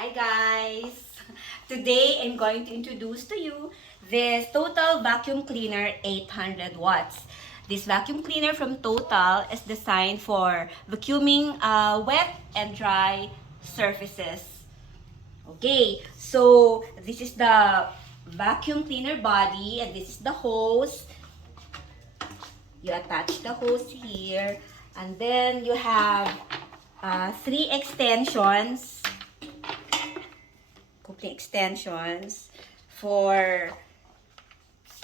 Hi guys! Today I'm going to introduce to you this Total Vacuum Cleaner 800 watts. This vacuum cleaner from Total is designed for vacuuming wet and dry surfaces. Okay, so this is the vacuum cleaner body and this is the hose. You attach the hose here and then you have 3 extensions. Extensions for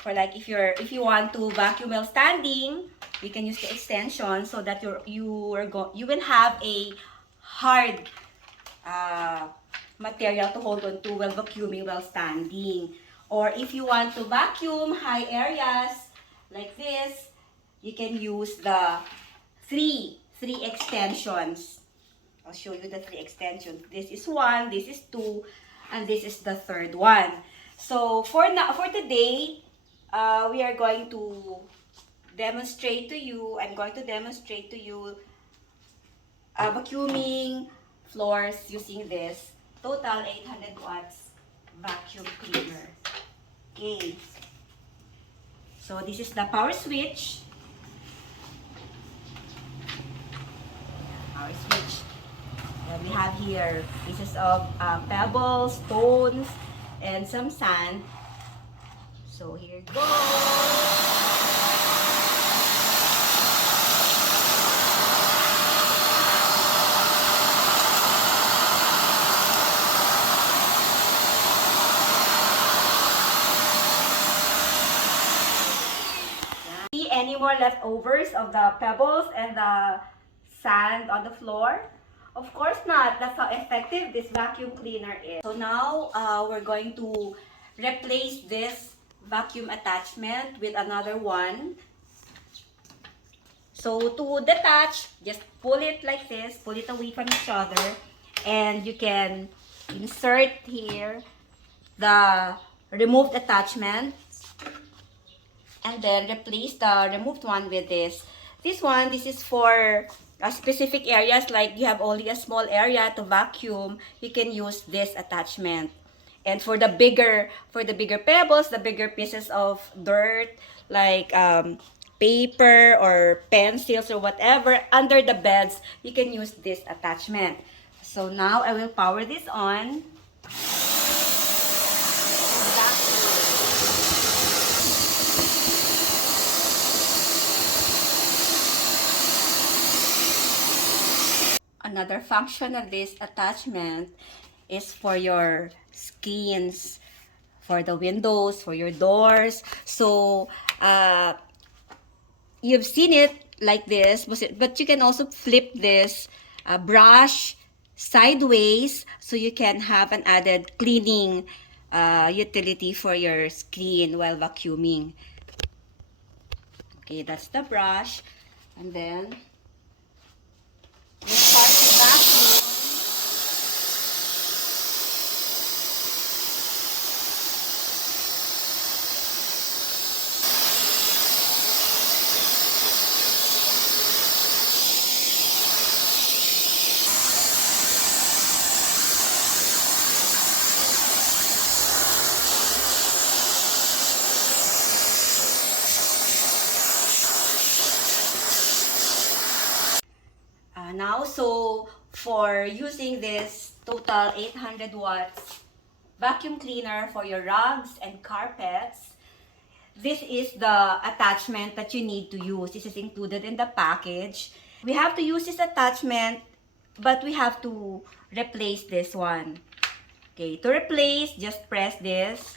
like if you want to vacuum while standing, you can use the extension so that you will have a hard material to hold on to while vacuuming while standing. Or if you want to vacuum high areas like this, you can use the three extensions. I'll show you the 3 extensions. This is 1, this is 2, and this is the 3rd one. So for today, we are going to demonstrate to you. I'm going to demonstrate to you vacuuming floors using this Total 800 watts vacuum cleaner. Okay. So this is the power switch. Power switch. And we have here pieces of pebbles, stones, and some sand. So here it goes. See any more leftovers of the pebbles and the sand on the floor? Of course not. That's how effective this vacuum cleaner is. So now we're going to replace this vacuum attachment with another one. So to detach, just pull it like this, pull it away from each other, and you can insert here the removed attachment and then replace the removed one with this. This is for specific areas, like you have only a small area to vacuum, you can use this attachment. And for the bigger pebbles, the bigger pieces of dirt, like paper or pencils or whatever, under the beds, you can use this attachment. So now I will power this on. Another function of this attachment is for your screens, for the windows, for your doors. So you've seen it like this, but you can also flip this brush sideways so you can have an added cleaning utility for your screen while vacuuming. Okay, that's the brush. And then let's start to vacuum. Now, so for using this Total 800 watts vacuum cleaner for your rugs and carpets, this is the attachment that you need to use. This is included in the package. We have to use this attachment, but we have to replace this one. Okay, to replace, just press this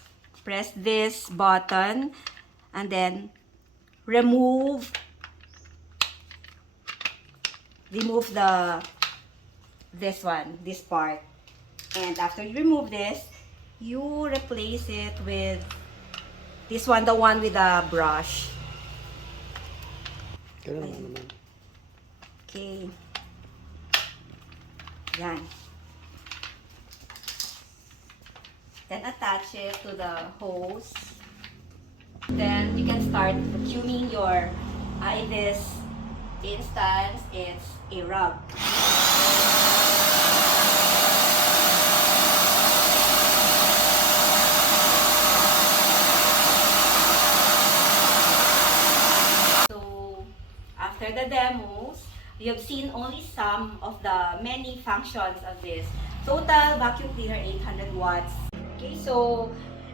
button, and then remove this part. And after you remove this, you replace it with this one, the one with the brush. Okay. Yan. Then attach it to the hose. Then you can start vacuuming your, in this instance, it's a rug. are the demos. You have seen only some of the many functions of this. Total vacuum cleaner 800 watts. Okay, so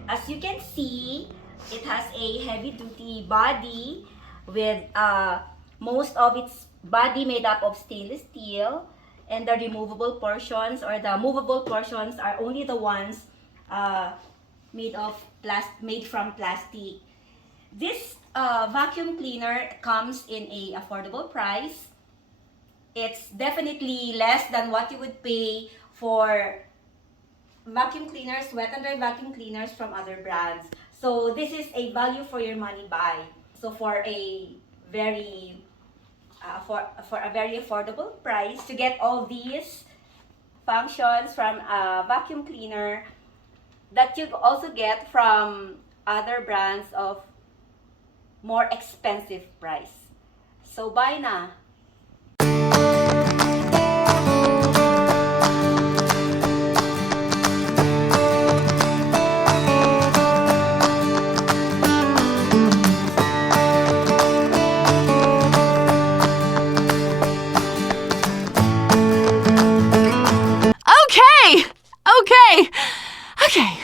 as you can see, it has a heavy-duty body with most of its body made up of stainless steel, and the removable portions or the movable portions are only the ones made from plastic. This vacuum cleaner comes in a affordable price. It's definitely less than what you would pay for vacuum cleaners, wet and dry vacuum cleaners from other brands. So this is a value for your money buy. So for a very affordable price, to get all these functions from a vacuum cleaner that you also get from other brands of more expensive price. So buy na. Okay.